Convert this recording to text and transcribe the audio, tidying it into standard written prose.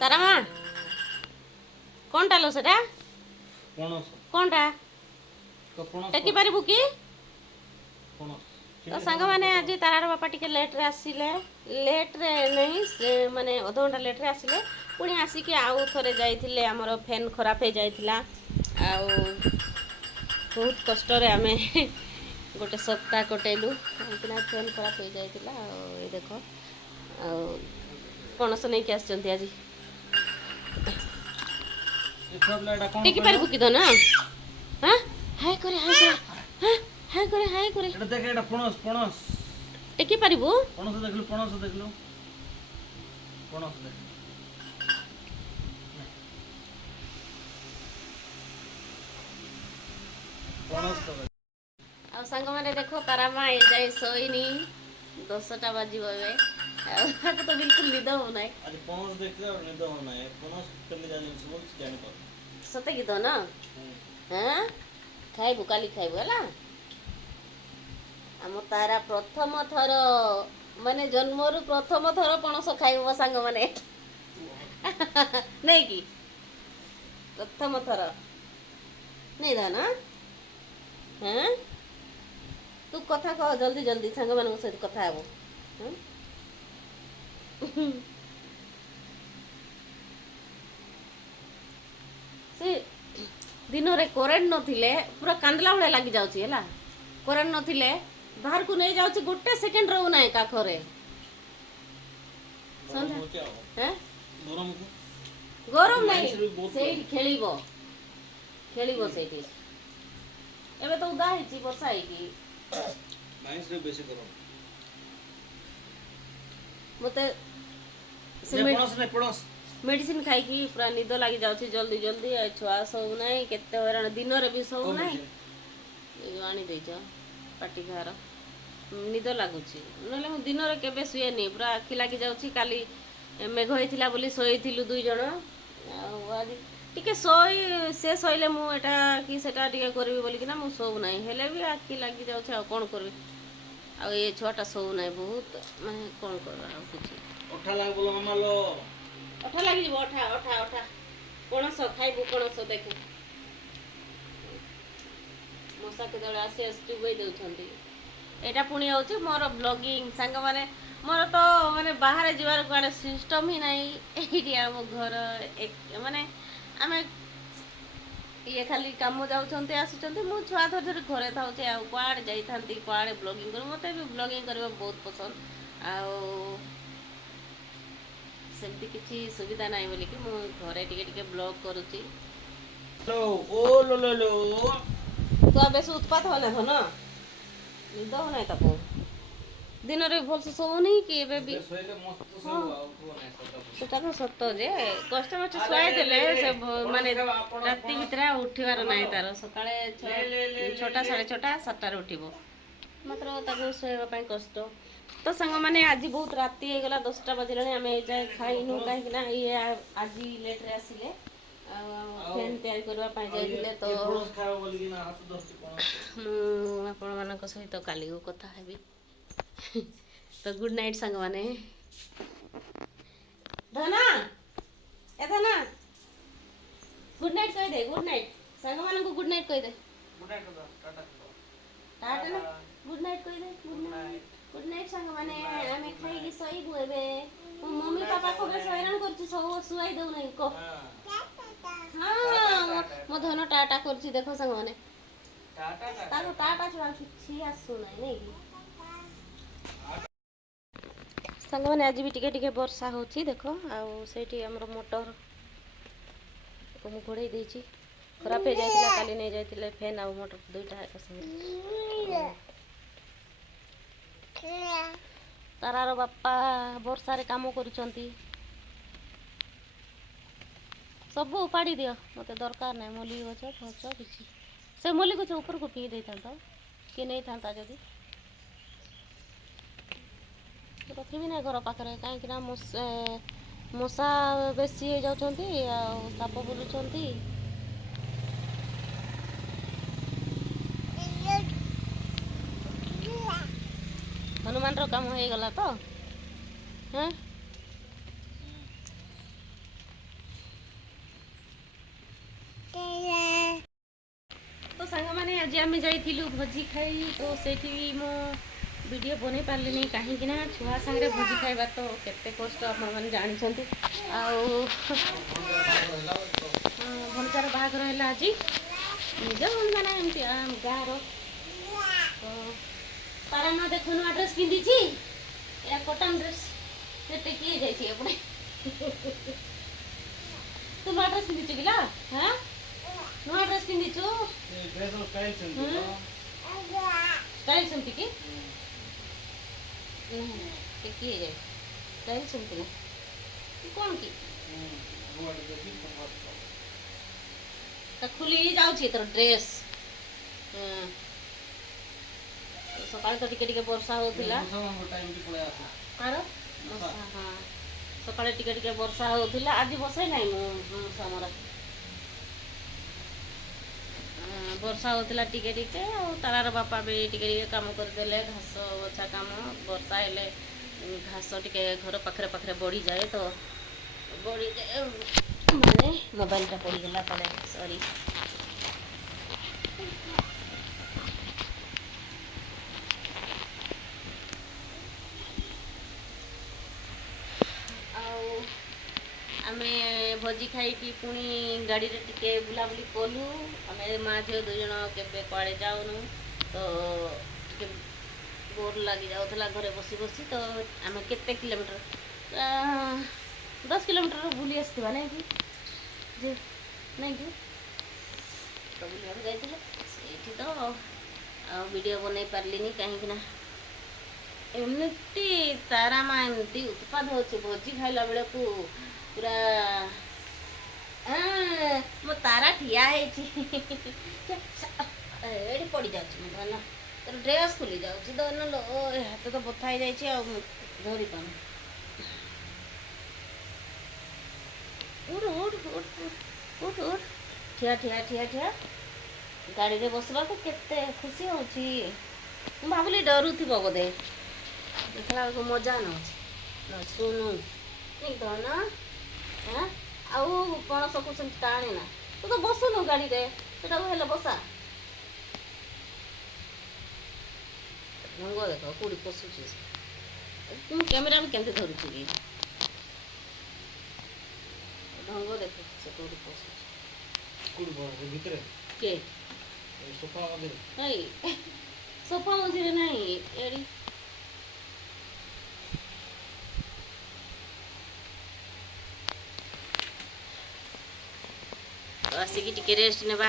तारा माँ कौन डालो सेटा पणस कौनटा तो पणस टेकी पारिबु कि पणस तो सांग मैंने आज तारार बापा टिके लेट्रे आसिले लेट्रे नहीं से माने अध घंटा लेट्रे आसिले पुणी आसिकी आउ थरे जाइथिले हमर फैन खराब हो जाइथिला आउ बहुत कष्ट रे आमे गोटे सप्ताह कटेलु कहीं फैन खराब हो जाइथिला ये देख आ पणस नहीं कि आछंती आज टेकी पारिबु कि तो ना हां हाय करे हां हाय करे এটা দেখ এটা পণস পণস टेकी पारिबु পণস দেখলু পণস দেখ পণস তো आ सांग माने देखो तारा माँ ए जाए सोईनी 10टा बाजिबो ए तो बिल्कुल निद हो नाही আজ পণস দেখলে আর নিদ হয় না পণস কেমনে জানি সব জানি পাব सते की तो ना हां खाइबु काली खाइबु हला आम तारा प्रथम थर माने जन्मरु प्रथम थर पणस खाइबो सांग माने नहीं की प्रथम थर नहीं दा ना हां तू कथा कह जल्दी जल्दी सांग मानक सहित कथा हेबो हां से दिन रे करेंट नथिले पूरा कांदला भले लागी जाउची हला करेंट नथिले बाहर को नहीं जाउची गोटे सेकंड रहू नाही काखरे গরম হচ্ছে हैं গরম गरम माइंस भी नहीं बहुत सेठी खेलिबो खेलिबो सेठी एबे तो उदा हिची वर्षा है की মাইন্স রে বেশি গরম मते যে পণস নে পণস मेडिसिन खाई की पूरा निद लागी जाउची जल्दी जल्दी आ छुआ सब नहीं केते हैरान दिन रे भी सब नहीं ए जो आनी देछ पाटी घर निद लागुची नले मु दिन रे केबे सुए नहीं पूरा आखि लागी जाउची काली मेघ होइथिला बोली सोइथिलु दुई जण आज टिके सोई से सोइले मु एटा कि सेटा टिके करबी बोली कि ना मु सोउ नहीं हेले भी आखि लागी जाउची आ कोन करबी आ ये छोटा सोउ नहीं बहुत माने कोन करबा आ कुछ ওঠা লাগ বলো মামা লো अठा लगी जीव अठा अठा अठा पणस खाइबु पणस देखु मशा केतବେଳେ आसी आसी चुबई देउछंती एटा पुणी होची मोर ब्लॉगिंग सांग माने मोर तो माने बाहर जीवार कोआडे सिस्टम ही नाही एठी हम घर एक माने आमे ये खाली काम जाउछंती आसुछंती मु छुआ धर धर घरे थाउचे आ कोआडे जाई थांती कोआडे ब्लॉगिंग कर मते भी ब्लॉगिंग करबा बहुत पसंद आ सेमती किसी सुविधा नहीं बोली कि मु घरे टिके टिके ब्लॉग करूची लो ओ लो लो लो तो अब बेस उत्पात हो ना निद हो ना ताको दिन रे भल से सब नहीं कि एबे भी सोइले मस्त सब उठो नै सदा सेटा तो सत्य जे कष्ट मष्ट सुआई देले से माने राति भितरा उठिवार नाही तार सकाळे 6टा 6:30 7टा रे उठिबो मात्र ताको सोएबा पई कष्ट तो सांग माने आज बहुत राति हो गला 10टा बजलानी आमे जाय खाइनु काहे कि ना ये आज लेट रे आसिले फैन तैयारी करबा पई जाइले तो पणस खाओ बोली कि ना हाथ धरती पणस आपण मानक सहित काली को कथा हेबी तो गुड नाइट सांग माने धना ए धना गुड नाइट कह दे गुड नाइट सांग मानन को गुड नाइट कह दे गुड नाइट टाटा टाटा ना गुड नाइट कह दे गुड नाइट सांग माने आमे खाई की सोई बुएबे मम्मी पापा को बे हैरान करछि सब सुआई दउ नहीं को हां मो धन टाटा करछि देखो सांग माने टाटा ताको टाटा छुआ किछि आसु नहीं नहीं की सांग माने आज भी टिके टिके वर्षा होछि देखो आ सेठी हमर मोटर को मु घोड़े देछि खराब हो जाइतिला काली नहीं जाइतिले फैन आ मोटर दुईटा एक संगे तारार बापा वर्षा रे काम करूचंती सब उपाड़ी दियो मते दरकार नहीं मोली गछ फछ किछि से मोली गछ ऊपर को पी देता कि नहीं था जदि रखिबी ना घर पाखरे कहीं ना मशा बेसी हो जाउछंती आ साप बुलुछंती हनुमान रो काम हो गला तो हैं आज आम जाइलु भोजी खाई तो सेठी मो वीडियो बनै पार्ली कहीं छुआ सागर भोजी खाइबा तो केते कष्ट आपने जानते भणजार बाहागर है आज निज माने एमती गाँव तारा माँ देख नुआ ड्रेस पिंधि या कटन ड्रेस से किए जाइए अपने तू नुआ ड्रेस पिंधि कि हाँ नुआ ड्रेस पिंधिचु स्टाइल सेमती कि किए जाए स्टाइल सेमती ना कौन की खुली जाऊँ तोर ड्रेस सकाल तो टिके टिके वर्षा होतिला आरो हाँ सकाले टिके टिके वर्षा होतिला आज बसाई नाही मो समरा वर्षा होतिला टिके टिके और तारार बापा भी टिके टिके काम कर देले घास बछा काम वर्षा हेले घास टिके घर पाखरे पाखरे बढ़ी जाए तो बढ़ी जाए माने मोबाइल टा पड़ी गला पड़े सॉरी आमे भोजी खाई पुणी गाड़ी रे टिके बुलाबुली कलु आमे माँ झील दुई जन केबे कुआड़े जाऊनु तो टिके बोर लगी जाऊला घरे बसी बसी तो आमे केते किलोमीटर 10 किलोमीटर बुली आसथिबा नहीं कि जे नहीं कि तो बुलिया जाइथिले सेठी तो आ वीडियो बनै पारलिनी कहीं एमती तारा माँ एमती उत्पाद होची भोजी खाइला बेले को पूरा मो तारा ठिया है पड़ जाऊँ तर ड्रेस खुली जाऊँ तो न लो हाथ तो बथा ही जाए धरी पान उठ उठ उठ उठ उठ ठिया ठिया ठिया ठिया गाड़ी रे बसला को केते खुशी होची भाविली डरू थी बोधे देखला को मजा न सुनु नहीं तो ना हाँ आउ पणस को टाणे ना तो बसुनु गाड़ी रे सेटा हेले बसा ढंग देख कौड़ी पशुची तुम कैमेरा में केमती धरुची कि ढंग देख से कौड़ी पशुची भितर के सोफा मझे नहीं सोफा मझे नहीं एड़ी आसिकी टिके रेस्ट नेबा